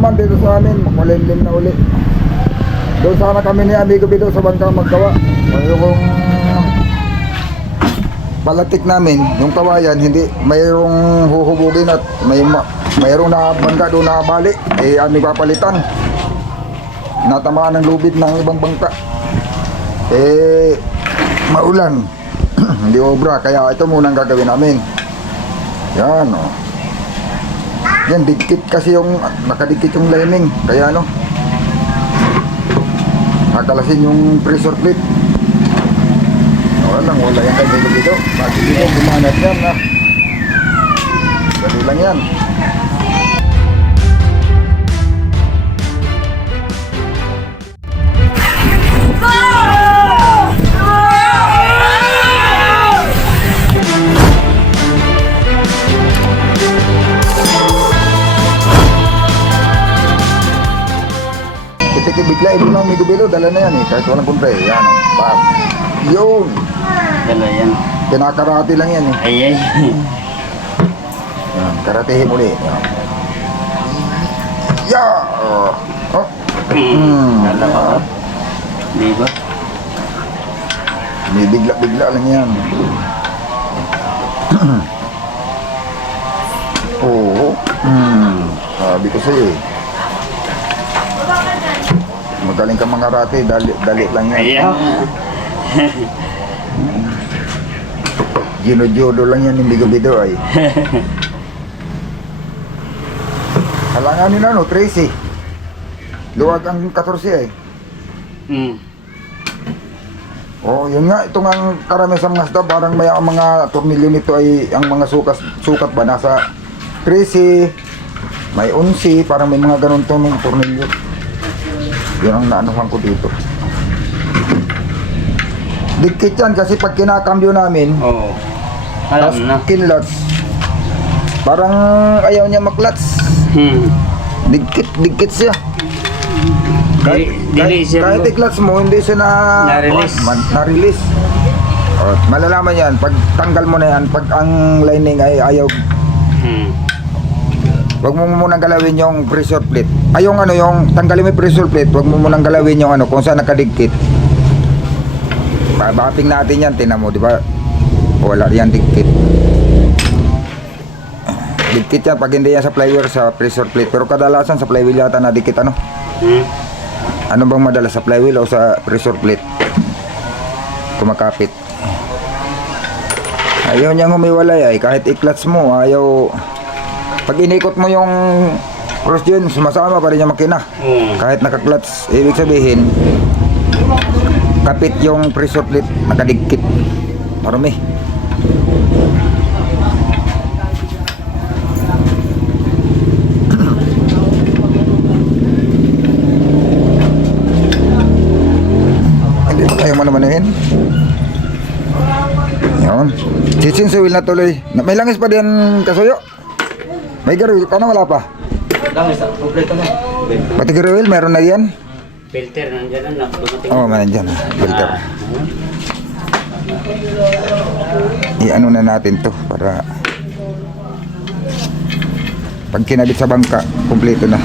naman dito sa amin, makulimlim na uli. Doon sana kami ni Amigo Bido sa bangka maggawa. Mayroong palatik namin, yung kawayan, hindi mayroong huhubugin at mayroong na bangka doon na bali, eh aming papalitan. Natamaan ng lubid ng ibang bangka. Eh, maulan. Hindi obra, kaya ito muna ang gagawin namin. Yan, oh. Yan, dikit kasi yung, nakadikit yung lining. Kaya ano, nakalasin yung pressure plate. Wala yan kayo dito. Bakit dito, bumanat yan, ha. Dali lang yan. Bigla ito lang Amigo Bido, dala na yan eh, kahit walang kumpre, yan o, bam, yun, Dala yan. kinakarate lang yan eh, Ay, ay. yan, karatehin uli, yan, yeah, oh, Dala ka. Di ba? may bigla lang yan. Oo, sabi ko sa'yo eh, magaling ka mga rate, dali lang yan. Ayan. Gino-jodo lang yan Amigo Bido ay. Halanganin ano, 13. Luwag ang 14 ay. Oh, yun nga, ito nga ang karamihan sa mga isda, parang may ang mga tornilyo nito ay, ang mga sukat ba, nasa 13, may 11, parang may mga ganun tong tornilyo. Yun ang naanuhan ko dito. Dikit yan kasi pag kinakambyo namin, Oo. Alam na. kinlots, parang ayaw niya maklats. Dikit siya. Dili siya. Kahit i-clutch mo, hindi siya Na-release. na-release. Oh, malalaman yan, pag tanggal mo na yan, pag ang lining ay ayaw, wag mo munang galawin yung pressure plate. Ay yung ano, yung tanggalin mo yung pressure plate, wag mo munang galawin yung ano, kung saan nakadikit. Babating natin yan, tingnan mo, di ba? Wala yan dikit. Dikit yan pag hindi yan sa flywheel, sa pressure plate. Pero kadalasan sa flywheel yata na dikit ano. Ano bang madalas, sa flywheel o sa pressure plate? Kumakapit. Ayaw niyang humiwalay ay, kahit i-clutch mo, ayaw. Pag inikot mo yung cross yun, sumasama pa rin yung makina. Kahit naka-clutch, ibig sabihin, kapit yung pressure plate, nakadikit. Marumi. Hindi ba kayo manamanuhin? Yun. Sitsin sa wheel na tuloy. May langis pa din kasuyo. May garwil ka na, wala pa? Langis, kompleto na. Pati garwil, meron na yan? Filter, nandyan na. Dumating. Oo, nandyan. Filter. I-ano na natin to para pag kinabit sa bangka, kumpleto na.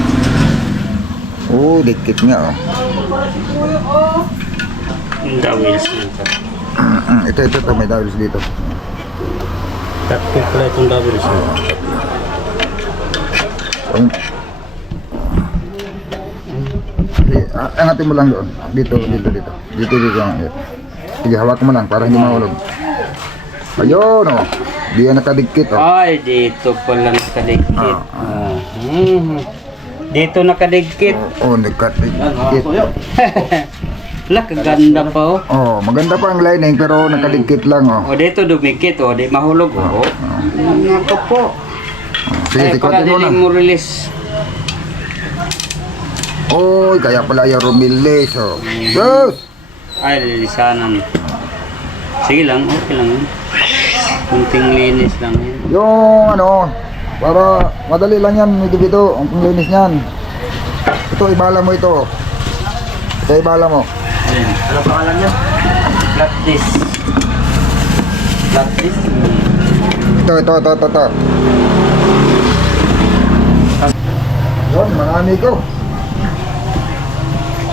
Oo, dikit nga oh. Dawils nito. Ito, may dawils dito. Tatlo pala itong dawils. Angatin mo lang doon. Dito. Sige, hawak mo lang para hindi mahulog. Ayun oh. Di yan nakadikit oh. Ay, dito pala nakadikit. Dito nakadikit. Oh, nakadikit. Wala, kaganda pa oh. Oh, maganda pa ang lining pero nakadikit lang oh. O dito dumikit oh, di mahulog oh. Naku po. Sige, Ay, para tikotin mo dili lang. mo release. Oy, kaya pala yung rumilis oh. Sus! Ay, lilisanan. Sige lang, okay lang yun. Kunting linis lang yun. Yung ano, para madali lang yan, dito, ang panglinis niyan. Ito, ibala mo ito. Ito, ibala mo. Ayun. Ano pangalan niya? Flat disc. Flat disc? Ito. Yun, mga amigo.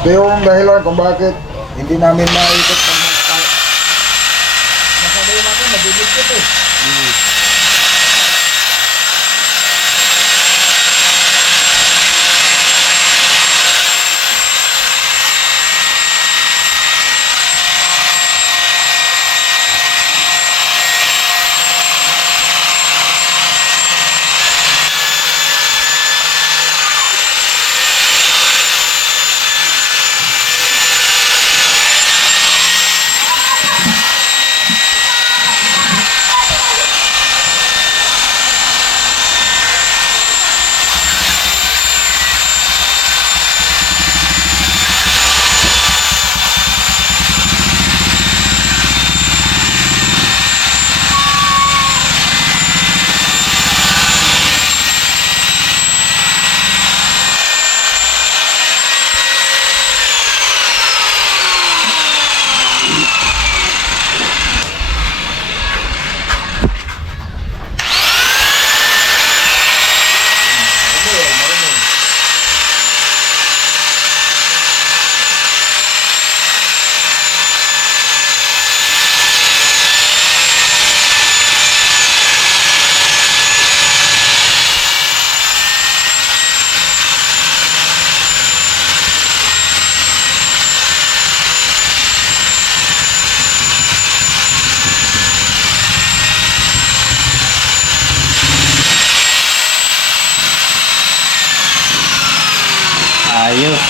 Ito yung dahilan kung bakit hindi namin maikot ng masabi natin, nabibigkit eh. Ayos.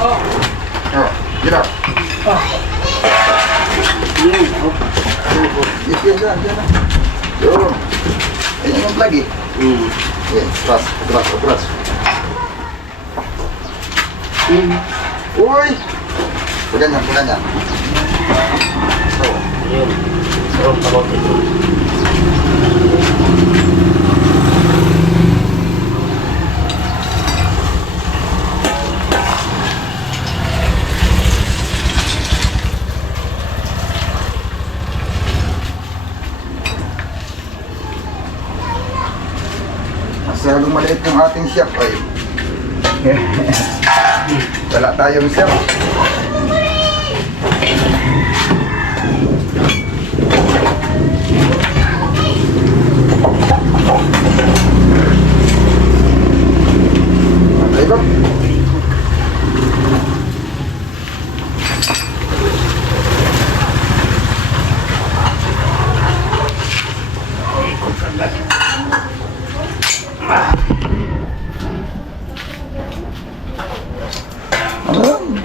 Oh, get up. Yes, yan. Yun. Ayan yung plug eh. Yan, atras. Uy! Paganyan. Ayun. Sarap takot ito. Masyadong maliit yung ating shop ay. Wala tayong shop. Ikot.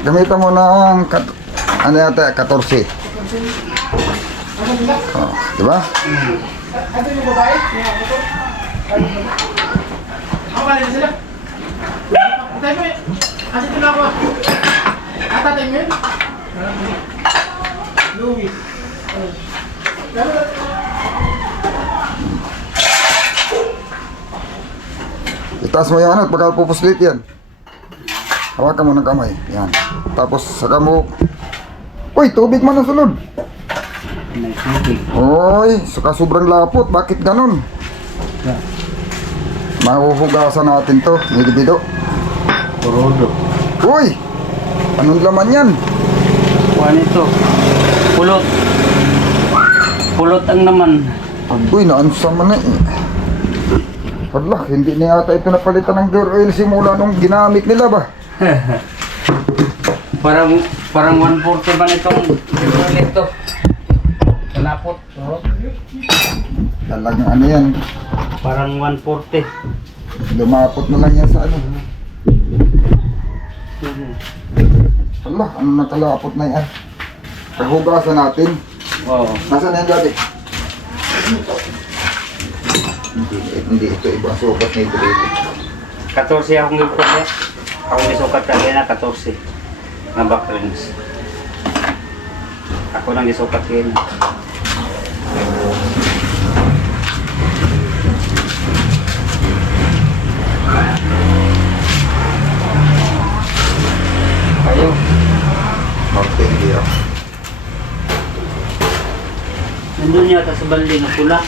Gamitan mo ng ano yata, 14. Oh, di ba? Ano yung babae? Ako ba sila? Tatay mo kasi ito na ako. Tatay mo yun? Louis. Itaas mo yung ano at baka pupuslit yan. Hawakan mo ng kamay. Yan. Tapos saka mo. Uy, tubig man ang sunod. May tubig. Uy, saka sobrang lapot. Bakit ganun? Mahuhugasan natin to. Nidibido. Porodo. Uy! Anong laman yan? Kuha nito. Pulot. Pulot ang naman. Uy, naansa man na eh. Hala, hindi na yata ito napalitan ng gear oil simula nung ginamit nila ba? Parang 140 ba nitong nito? Kalapot. Oh. Talagang ano yan. Parang 140. Lumapot na lang yan sa ano. Hala, ano nakalapot na yan? Kahugasan natin. Oo. Nasaan na yan dati? Hindi ito ibang sukat na ito dito. 14 akong gipot. Akong gisukat kanina 14 na back rings. Ako lang gisukat kanina. Ayo. Okay, hindi ako. Nandun yata sa balde na pula.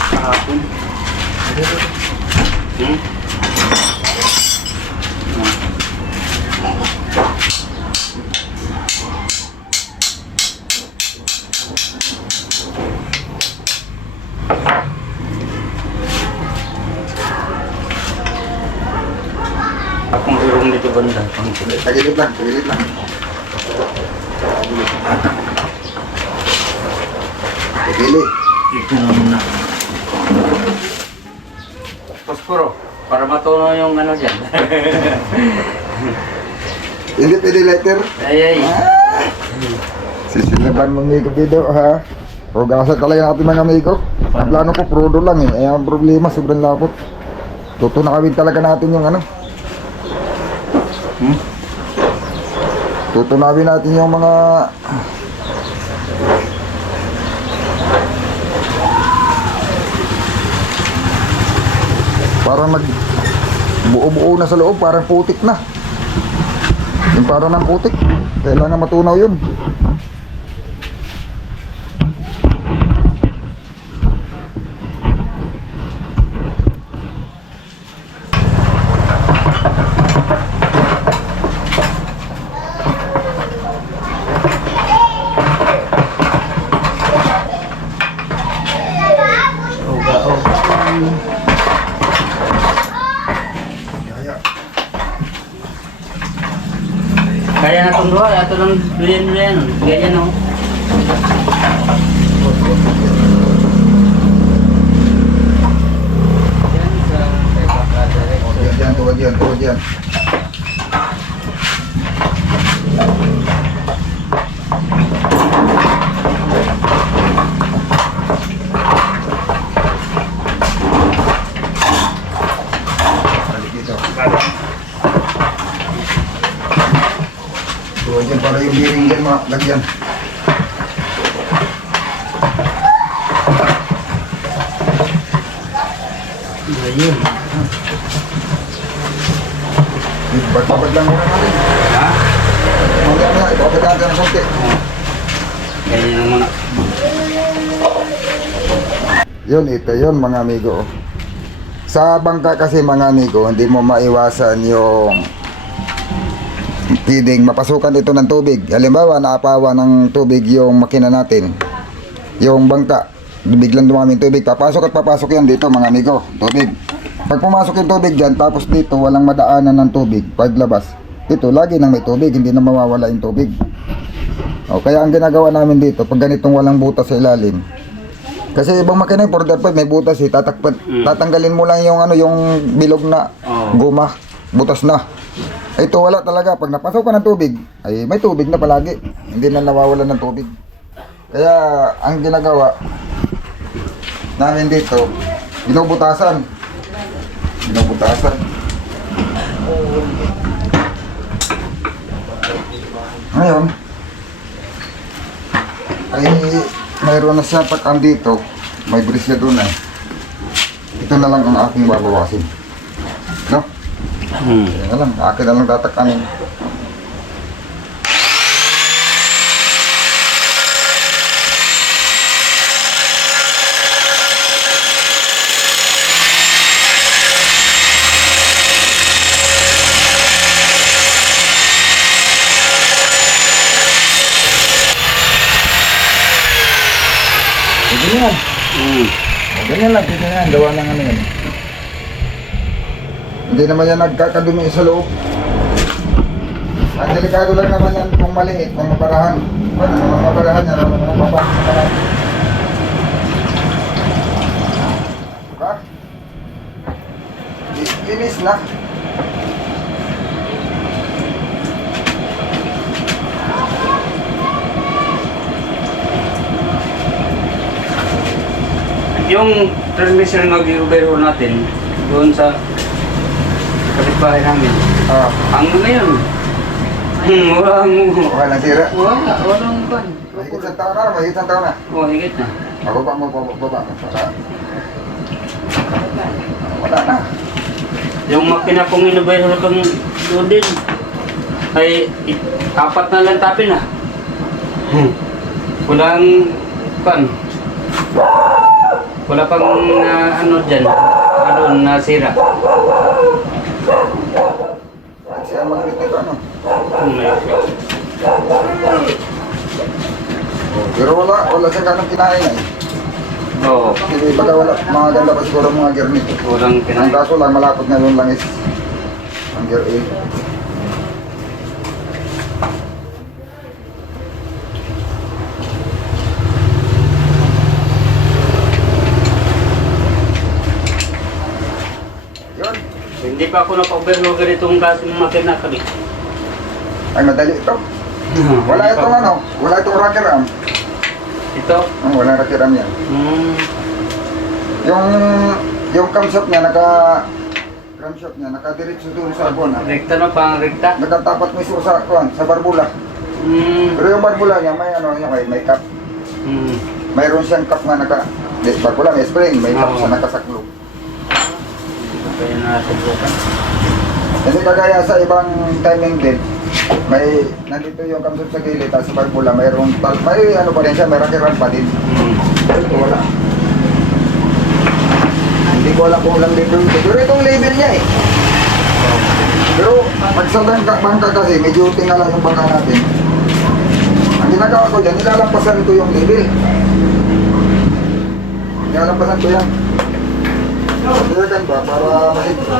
Kahapon. Hmm? Akong irong dito banda. Tagilid lang, tagilid lang. Tagilid. Ito na muna. Posporo, para matunaw yung ano dyan. Hindi pwede letter. Ay, ay. Sisilaban mo amigo video ha. Prograsa talaga natin mga amigo. Ang plano ko prodo lang eh. Eh ang problema sobrang lapot. Tutunawin talaga natin yung ano. Tutunawin natin yung mga parang nag buo-buo na sa loob, parang putik na. Yung parang ng putik. Kailangan matunaw yun. Kaya na itong duha, ito lang duyan. Ganyan o. Tuwad yan, tuwad yan. Balik dito. Tuwad yan para yung bearing dyan malagyan. Ayun. Babad lang muna natin. Ha? Mamaya, ibabad natin ng konti. Ganyan lang muna. Yun, ito yun mga amigo. Sa bangka kasi mga amigo, hindi mo maiwasan yung pwedeng mapasukan ito ng tubig. Halimbawa, naapawa ng tubig yung makina natin. Yung bangka, biglang dumaming tubig. Papasok at papasok yan dito mga amigo, tubig. Pag pumasok yung tubig dyan, tapos dito walang madaanan ng tubig, paglabas, ito lagi nang may tubig, hindi na mawawala yung tubig. O, kaya ang ginagawa namin dito, pag ganitong walang butas sa ilalim, kasi ibang makina yung 4.5 may butas eh, tatanggalin mo lang yung ano, yung bilog na guma, butas na. Ito wala talaga, pag napasok ka ng tubig, ay may tubig na palagi, hindi na nawawala ng tubig. Kaya ang ginagawa namin dito, binubutasan. Ngayon, ay mayroon na siya pag andito, may brisya doon eh. Ito na lang ang aking babawasin. No? Yan na lang, akin na lang tatakanin. Ganyan. Ganyan lang, ganyan. Gawa ng ano yan. Hindi naman yan nagkakadumi sa loob. Ang delikado lang naman yan kung maliit, kung maparahan. Ano naman maparahan yan, ano naman maparahan. Diba? Linis na. Yung transmission na mag-i-overhaul natin doon sa kapitbahay namin. Ang ano yun? Walang Nasira. walang pan. Mahigit sa taon na, mahigit sa taon na. Oh, higit na. Bababa mo, bababa mo. Wala na. Yung makina kong in-overhaul kang doon din ay 4 na lang tapin na. Walang pan. Wala pang ano dyan. Ano, nasira. Siya magnet nito ano. Pero wala siyang ganong kinain eh. Oo. Hindi baga wala, mga ganda pa siguro mga gear nito. Walang Ang kinain. kaso lang, malapot ngayon lang is ang gear A. Yun. Hindi pa ako naka-overload itong kaso ng makina kami. Ay, madali ito. Wala itong ano, wala itong rocker arm. Ito? Oh, wala rocker arm yan. Hmm. Yung camshaft niya, camshaft niya, nakadiretso doon sa buwan. Rekta na pang rekta? Nagkatapat mismo sa barbula. Hmm. Pero yung barbula niya, may ano, may cap. Hmm. Mayroon siyang cap na barbula, may spring, may cap Oo. sa nakasaklo. Kaya nasubukan. Kasi kagaya sa ibang timing din, may nandito yung camshaft sa gilid, tapos sa barbula, may ano pa rin siya, may rakiran pa din. Hmm. Pero ito wala. Hindi ko alam kung ilang label ito. Pero itong label niya eh. Pero pag sa bangka kasi, medyo tingala yung bangka natin. Ang ginagawa ko dyan, nilalampasan ko yung label. Nilalampasan ko yan. Pagdagan ba para masiguro.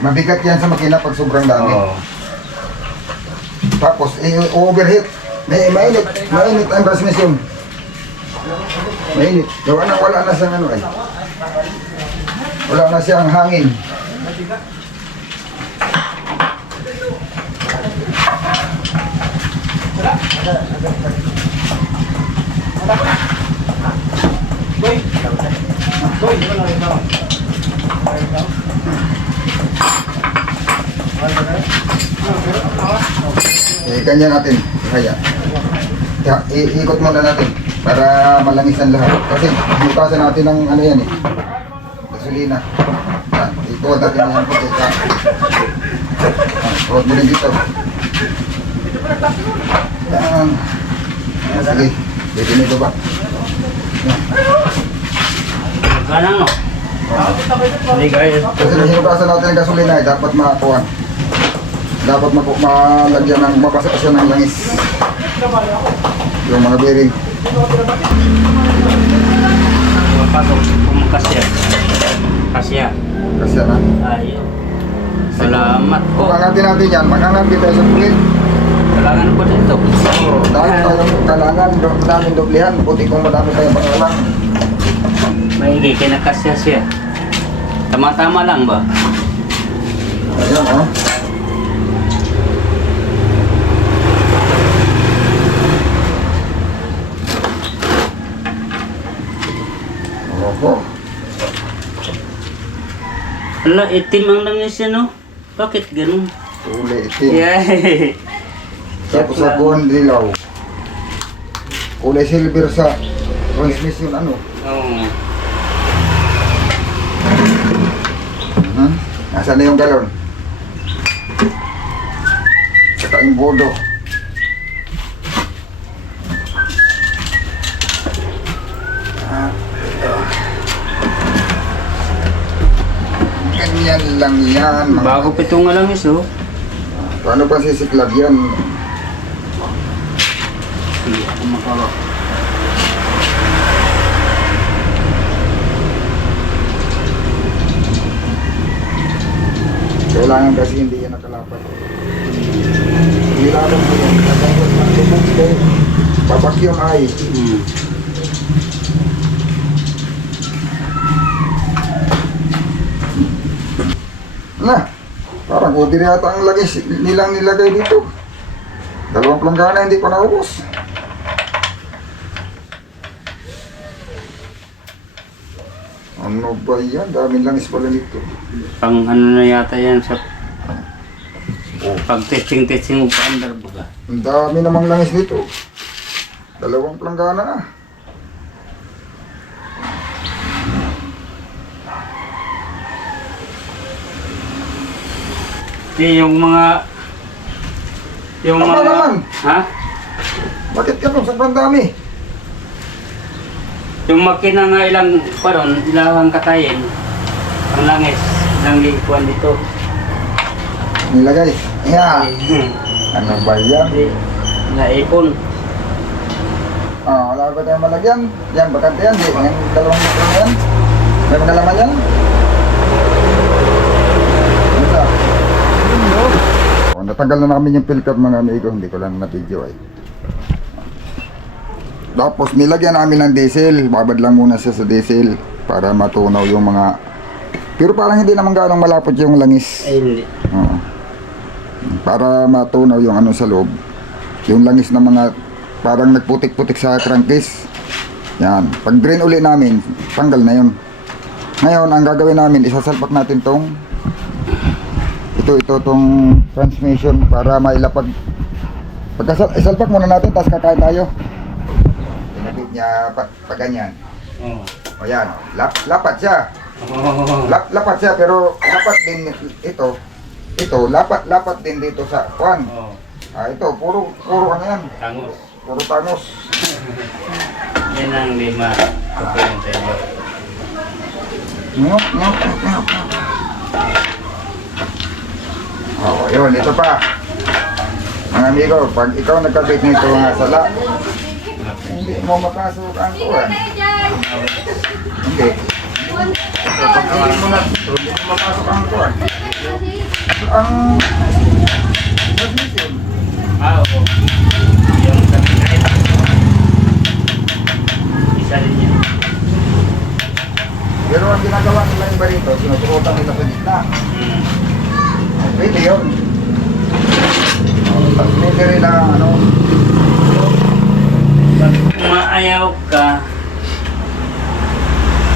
Mabigat yan sa makina pag sobrang dami. Oo. Tapos, overheat. Mainit ang transmission. Mainit. Gawa na wala na siyang ano eh. Wala na siyang hangin. Ganyan natin. Kaya. Iikot muna natin para malangisan lahat. Kasi bukasan natin ng ano yan eh. Gasolina. Yan. Ikot natin yung puti. Ikot mo rin dito. Yan. Sige. Dito nito ba? Yan. Ganang no? Hindi guys. Kasi hinugasan natin ng gasolina eh. Dapat makakuha. Dapat malagyan ng mapasa siya ng langis. Yung mga bearing. Pasok. Kasya. Kasya. Kasi na. Ayun. Salamat po. Kung angatin natin yan, mag-angat din tayo sa pulit. Kailangan po dito. Dahil tayong kailangan, namin doblihan. Buti kung madami tayong pangalan. Maigi, kinakasya siya. Tama-tama lang ba? Ayan oh. Oho. Ala, itim ang langis yan, no? Bakit ganun? Uli itim. Yeah. Tapos sa buwan dilaw. Kulay silver sa transmission ano. Oo. Nasaan na yung galon? Saka yung bodo. Ganyan lang yan. Bago pitong nga langis, oh. Paano pa sisiklab yan? Hindi ako makawa. Kailangan kasi hindi yan nakalapat. Hilapan mo yan. Kapagod na lumog ko. Babakyong ay. Na, parang order yata ang nilang nilagay dito. Dalawang planggana hindi pa naubos. Ano ba yan? Daming langis pala nito. Pang ano na yata yan sa pag testing mo pa under baga. Ang dami namang langis nito. 2 planggana na. Yung mga Ano naman? ha? Bakit ganun? Sobrang dami. Yung makina nga ilang paron, ilang katayin. Ang langis, ilang likuan dito. Nilagay. Yan. Ano ba yan? Naipon. Ah, wala ba tayong malagyan? Yan, bakante yan. Di, yung 2 litro na yan. May mga laman yan? Ano ba? Oh, natanggal na namin yung filter mga amigo. Hindi ko lang na-video ay. Tapos nilagyan namin ng diesel. Babad lang muna siya sa diesel para matunaw yung mga... Pero parang hindi naman ganong malapot yung langis. Ay, hindi. Oo. Para matunaw yung ano sa loob. Yung langis ng mga parang nagputik-putik sa crankcase. Yan. Pag drain uli namin, tanggal na yun. Ngayon, ang gagawin namin, isasalpak natin tong tong transmission para mailapag. Isalpak muna natin, tapos kakain tayo. Tinapit niya pa ganyan. Oh. O yan, lapat siya. Oh. Lapat siya, pero lapat din ito. Ito, lapat din dito sa kuan. Oh. Ah, ito, puro ano yan. Tangos. Puro tangos. Yan ang lima. Kapag tayo. Ngop. Oh, yun, ito pa. Mga amigo, pag ikaw nagkabit nito nga sala, hindi mo makasok ang kuan. Hindi. Ito, pag hindi mo na, hindi mo makasok ang kuan. Ang transmission. Oo. Yung kapitay. Isa rin yan. Pero ang ginagawa nila iba rito, sinusuotan nila sa gitna. Pwede yun. Tapos pwede rin na ano, Pag umaayaw ka,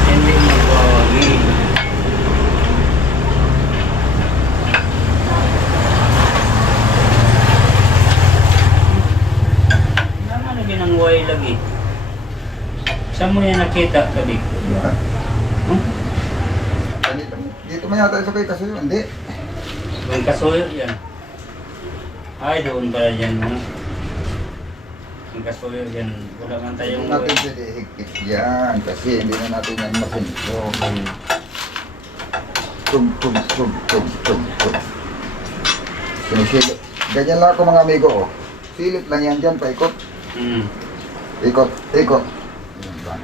hindi mo pawagi. Naman na ginangway lagi. Saan mo yan nakita ka dito? dito man yata sa kay kasi yun, hindi. Yung kasuyo yan. Ay, doon pala dyan. No? Yung kasuyo yan. Wala man tayong... Natin pwede higpit yan kasi hindi na natin yan masinso. Tug. Sinisilip. Ganyan lang ako mga amigo. Oh. Silip lang yan dyan, paikot. Ikot. Yan ba?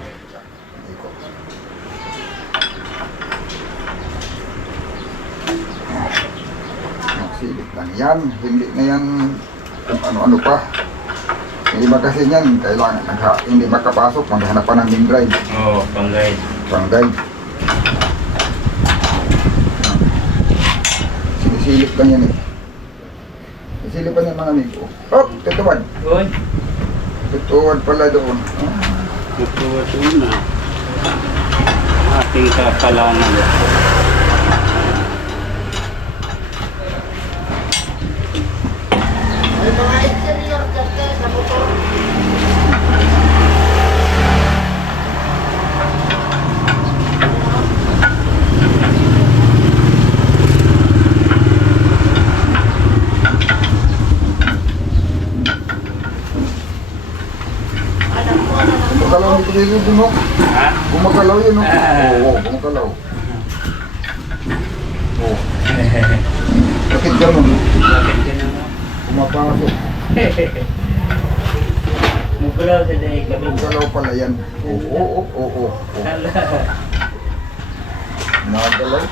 Ikot. Silip lang yan. Hindi na yan kung ano-ano pa. Yung iba kasi niyan, kailangan hindi makapasok, maghanap pa ng main drive. Oo, panggay. Panggay. Sinisilip lang yan eh. Sinisilip pa niyan mga amigo. Oh, tutuwad. Uy, Tutuwad pala doon. Oh. natuwa na. Ating kapalanan. May mga exterior kasi sa motor. Gumagalaw dito dito no? Ha? Gumagalaw yun no? Ah. Oo, gumagalaw. Oo. Bakit ganun? Bakit ka naman? Pumapasok. Mugulaw sa dahi kami. Gumagalaw pala yan. Oo. Hala. Nagalaw.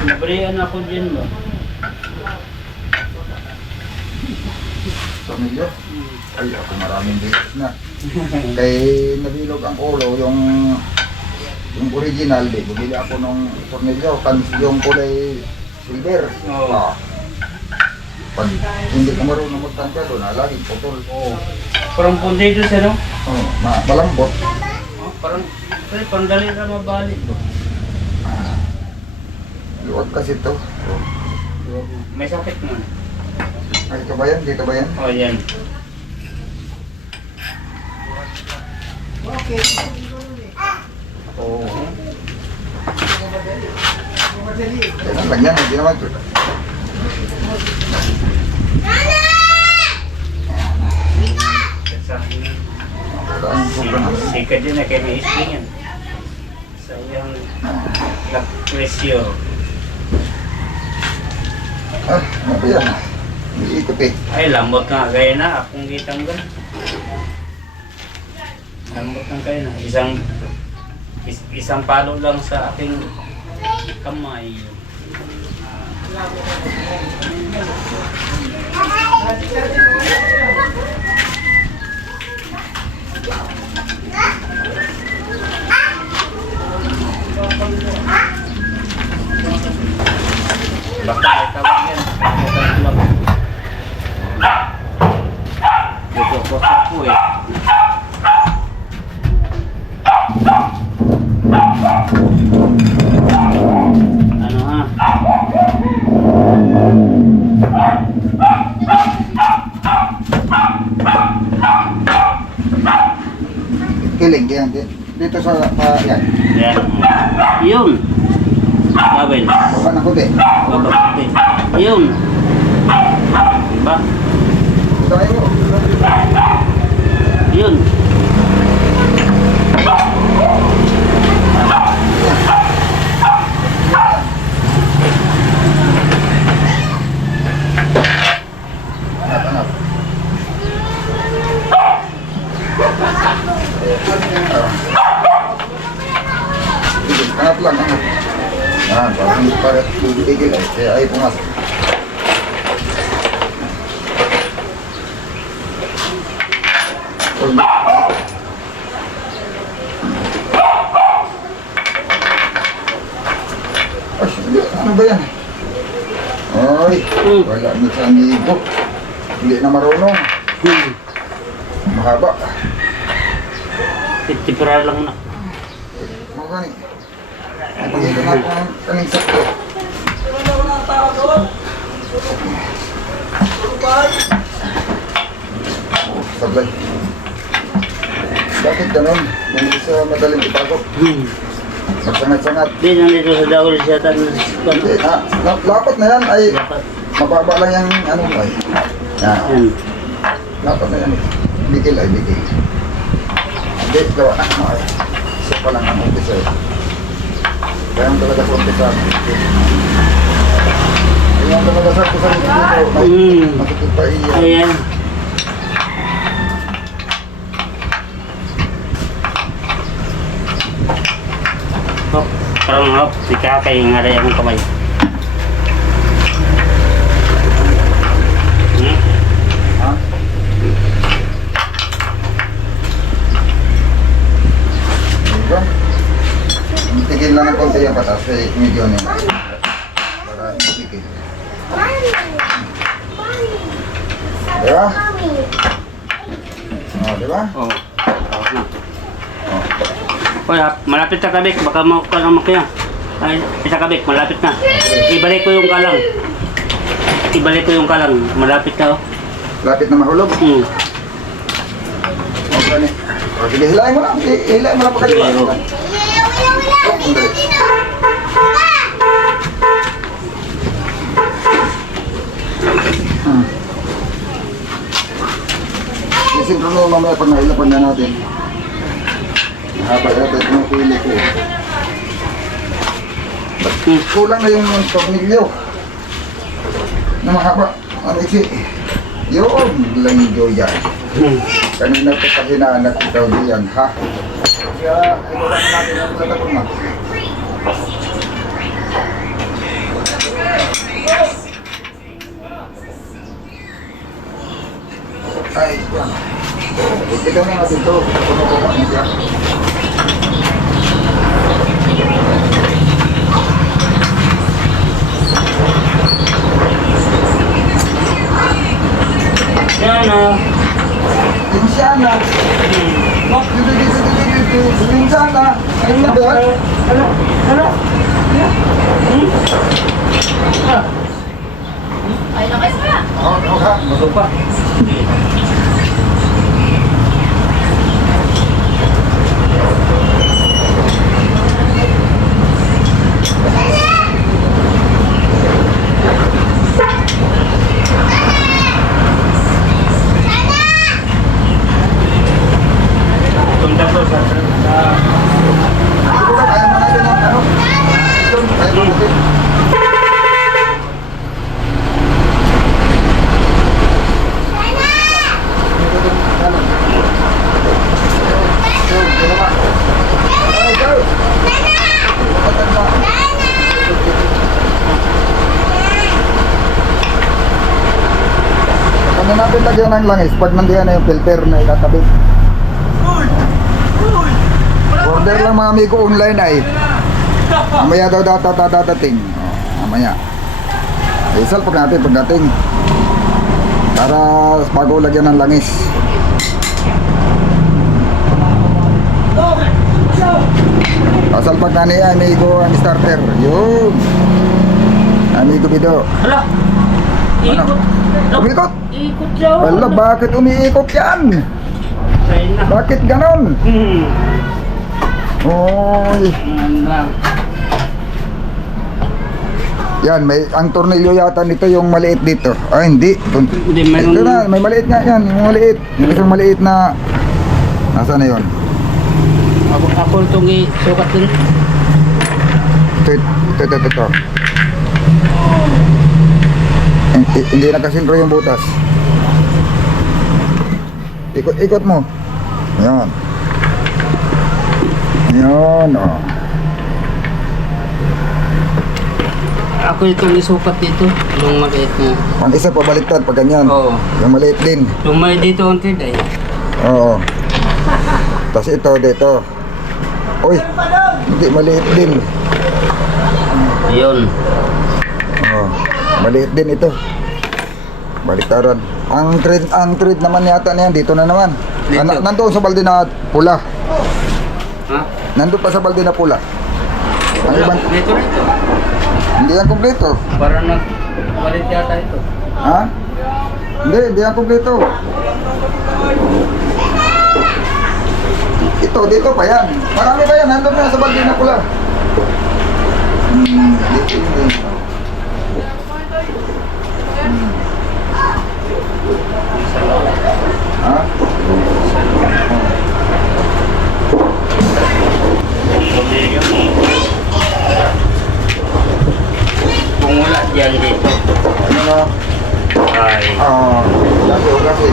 Nabrihan ako dyan ba? Pamilya? Ay, ako maraming bilis na. Kay nabilog ang ulo, yung yung original, di, bumili ako ng tornilyo, yung kulay silver. Oo. Pag hindi ka marunong magtangka doon, laging putol. Oo. Parang pundido siya, no? Malambot. Oh, parang dali na mabalik. Luwag kasi ito. May sakit mo. Ay, ito ba yan? Dito ba yan? Oh, yan. Oo. Kailan lang yan, hindi naman ito. Ang sobrang ano. Sikat din na kay may isling yan. Sa iyang presyo. Ano ba yan? Iikot eh. Ay, lambot nga gaya na. Akong gitanggal. Lambot nga gaya na. Isang palo lang sa aking kamay. Basta may tawag yan. Dito ko po eh. Ano ha? Kiling, yan. Dito sa, yan. Yan. Yun. Gawin. Baba ng kundi. Babakti. Yun. Diba? Tayo mo. Yun. Hanap. Hanap lang, hanap. Parang hindi para bibigil eh. Kaya ay pumasok. Ano ba yan? Ay, wala na sa amigo. Hindi na marunong. Mahaba. Tipura lang na. Mukha ni. Ito na ako ng kaming sakto. Sablay. Bakit ganun? Hindi sa madaling ipagok. Magsangat-sangat. Di, nandito sa dahol siya tan. Hindi, lapat na yan ay mababa lang yung ano ay. Yan. Yan. Lapat na yan. Bigil ay bigil. Hindi, gawa na ano ay. Isa pa lang ang umpisa eh. Kaya ang talaga sa umpisa. Kaya ang talaga sa umpisa dito. Masakit pa iya. Ayan. Hop, parang hop, si kakay nga rin ang kamay. Ha? Diba? Tigil lang ng konti yung patas kay medyo niya. Para tigil. Diba? O, diba? Oo. Tapos na. O. Hoy, malapit sa kabik, baka makuha. Ay, sa kabik, malapit na. Ibalik ko yung kalang. Ibalik ko yung kalang, malapit na. Lapit na mahulog. Hmm. Okay. O, sige, hilahin mo lang. Hilahin mo lang pagkaliwa. Siyempre mo mamaya pag nailapan na natin. Haba natin itong pili ko. Kulang na yung tornilyo. Na mahaba. Ano isi? Yun, langyo yan. Kanina ko pa hinahanap ikaw diyan, ha? Kaya, ilulan natin ang lalakon na. Ay, yan. Ipitaw na natin ito. Puno ko pa niya. na. Insana. Insana. Ayun na ba? Ay, lakas na. Masupa. Punta to sa Kaya mo natin ang ano? Kaya mo natin. Kami natin lagyan ng langis pag nandiyan na yung filter na itatabi. Order lang mga amigo online ay. Mamaya daw dadating. Mamaya. Isal pag natin pagdating. Para bago lagyan ng langis. Asal pag nani amigo ang starter. Yun. Amigo Bido. Hala. Ikot. Umikot. Ikot siya. Wala, bakit umiikot yan? Sa'yo na. Bakit ganon? Oy. Lang. Yan, may ang tornilyo yata nito yung maliit dito. Ah, hindi. Hindi, mayroon- Ito na, may maliit nga yan. Yung maliit. Yung isang maliit na... Nasaan na yun? Ako itong isukat din. Ito. Hindi nakasintro yung butas. Ikot mo. Yan. Yan, oh. Ako itong isukat dito. Yung maliit na. Ang isa pabaliktad pag ganyan. Oo. Yung maliit din. Yung may dito ang tid ay. Oo. Tapos ito dito. Uy, hindi maliit din. Yun. Oo. Maliit din ito. Baliktaran. Ang thread naman yata na yan dito na naman. Dito. Nandoon sa balde na pula. Ha? Nandoon pa sa balde na pula. Ang Wala. ibang Dito. hindi yan kumpleto. Para nagpalit yata ito. Ha? Hindi yan kumpleto. Ito, dito pa yan. Marami pa yan. Nandun na sa balde na pula. Dito. Ha? Kung wala dyan dito. Ano na? Ay. Kasi.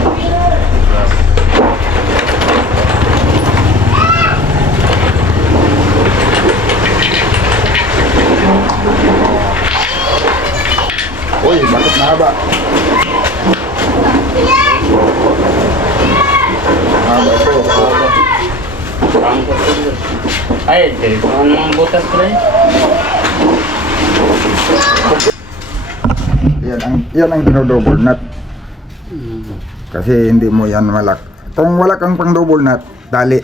Uy, bakit mahaba? Mahaba ito. Ang kutul. Ay, dito ang butas ko rin. Yan ang double nut. Kasi hindi mo yan malak. Kung wala kang pang double nut, dali.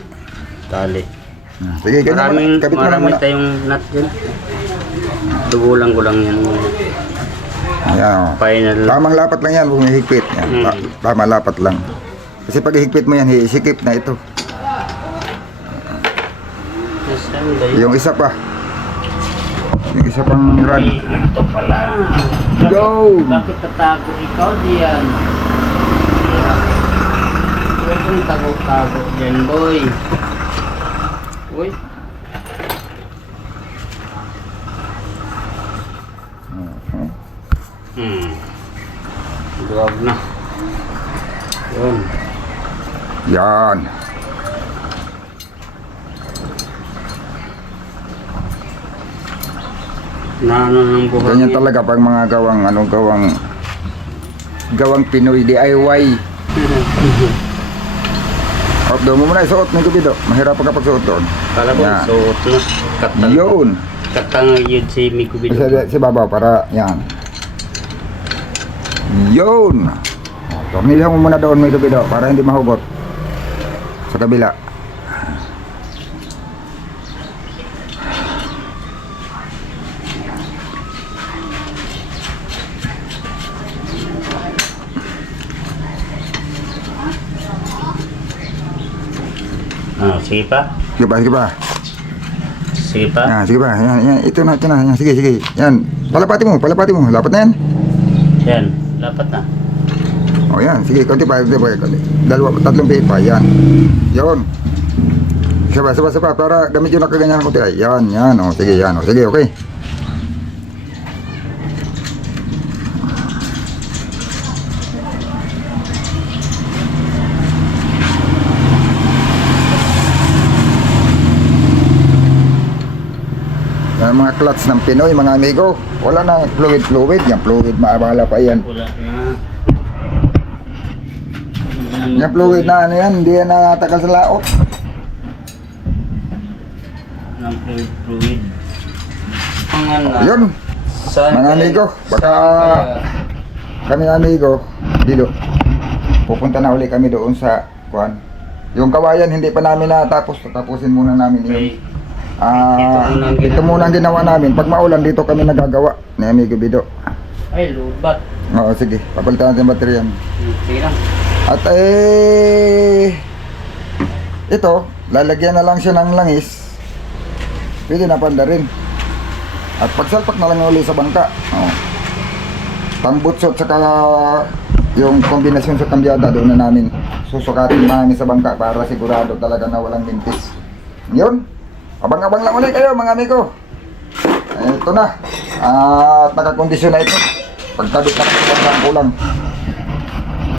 Tali. Sige, ganyan mo. Kapit mo lang Marami muna. tayong nut dyan. Dugulang ko lang yan. Ayan. Final. Tamang lapat lang yan, huwag mo higpit. Yan. Tama lapat lang. Kasi pag higpit mo yan, isikip na ito. Nasaan ba yun? Yung isa pa. Yung isa pang rod. Ay, ito pala. Go! Bakit tatago ikaw diyan? Huwag kang tago-tago dyan, boy. Uy. Duwag na. Yun. Yan. Naano ng buhang Ganyan yan. talaga pag mga gawang Pinoy DIY. Doon mo muna isuot ng kubido. Mahirapan kapag suot doon. Kala ko, Yan. suot na. Katang. Yun. Katang yun si Miko Bido. Si Baba para yan. Yun. Tornilyo mo muna doon, may kabido, para hindi mahugot. Sa kabila. Sige pa. Sige pa, sige pa. Sige pa. Sige pa. Yan. Ito na. Yan. Sige. Yan. Palapati mo. Lapat na yan. Yan. Dapat na. O yan. Sige, konti pa. Tatlong pihit pa. Yan. Yun. Saba. Para gamit yung nakaganyan ng konti. Yan. O, sige, yan. O, sige, okay. Yan mga clutch ng Pinoy, mga amigo. Wala na fluid. Yung fluid, maabala pa yan. Wala na. Yung fluid na ano yan, hindi yan natagal sa laot. Ng fluid. Ang ano. Yun, mga amigo. Baka kami amigo, dilo. Pupunta na uli kami doon sa kuan. Yung kawayan hindi pa namin natapos. Tapusin muna namin yun. Okay. Ito muna ang ginawa namin. Pag maulan dito kami nagagawa ni Amigo Bido. Ay, lubat. Oo, sige. Papalitan natin yung baterya. Sige lang. At ito, lalagyan na lang siya ng langis. Pwede na panda rin. At pagsalpak na lang uli sa bangka. Oo. Pangbutsot saka yung kombinasyon sa kambyada doon na namin susukatin namin sa bangka para sigurado talaga na walang mintis. Yun. Abang-abang lang ulit kayo mga amigo. Ito na. At nakakondisyon na ito. Pagkabit na lang sa kulang.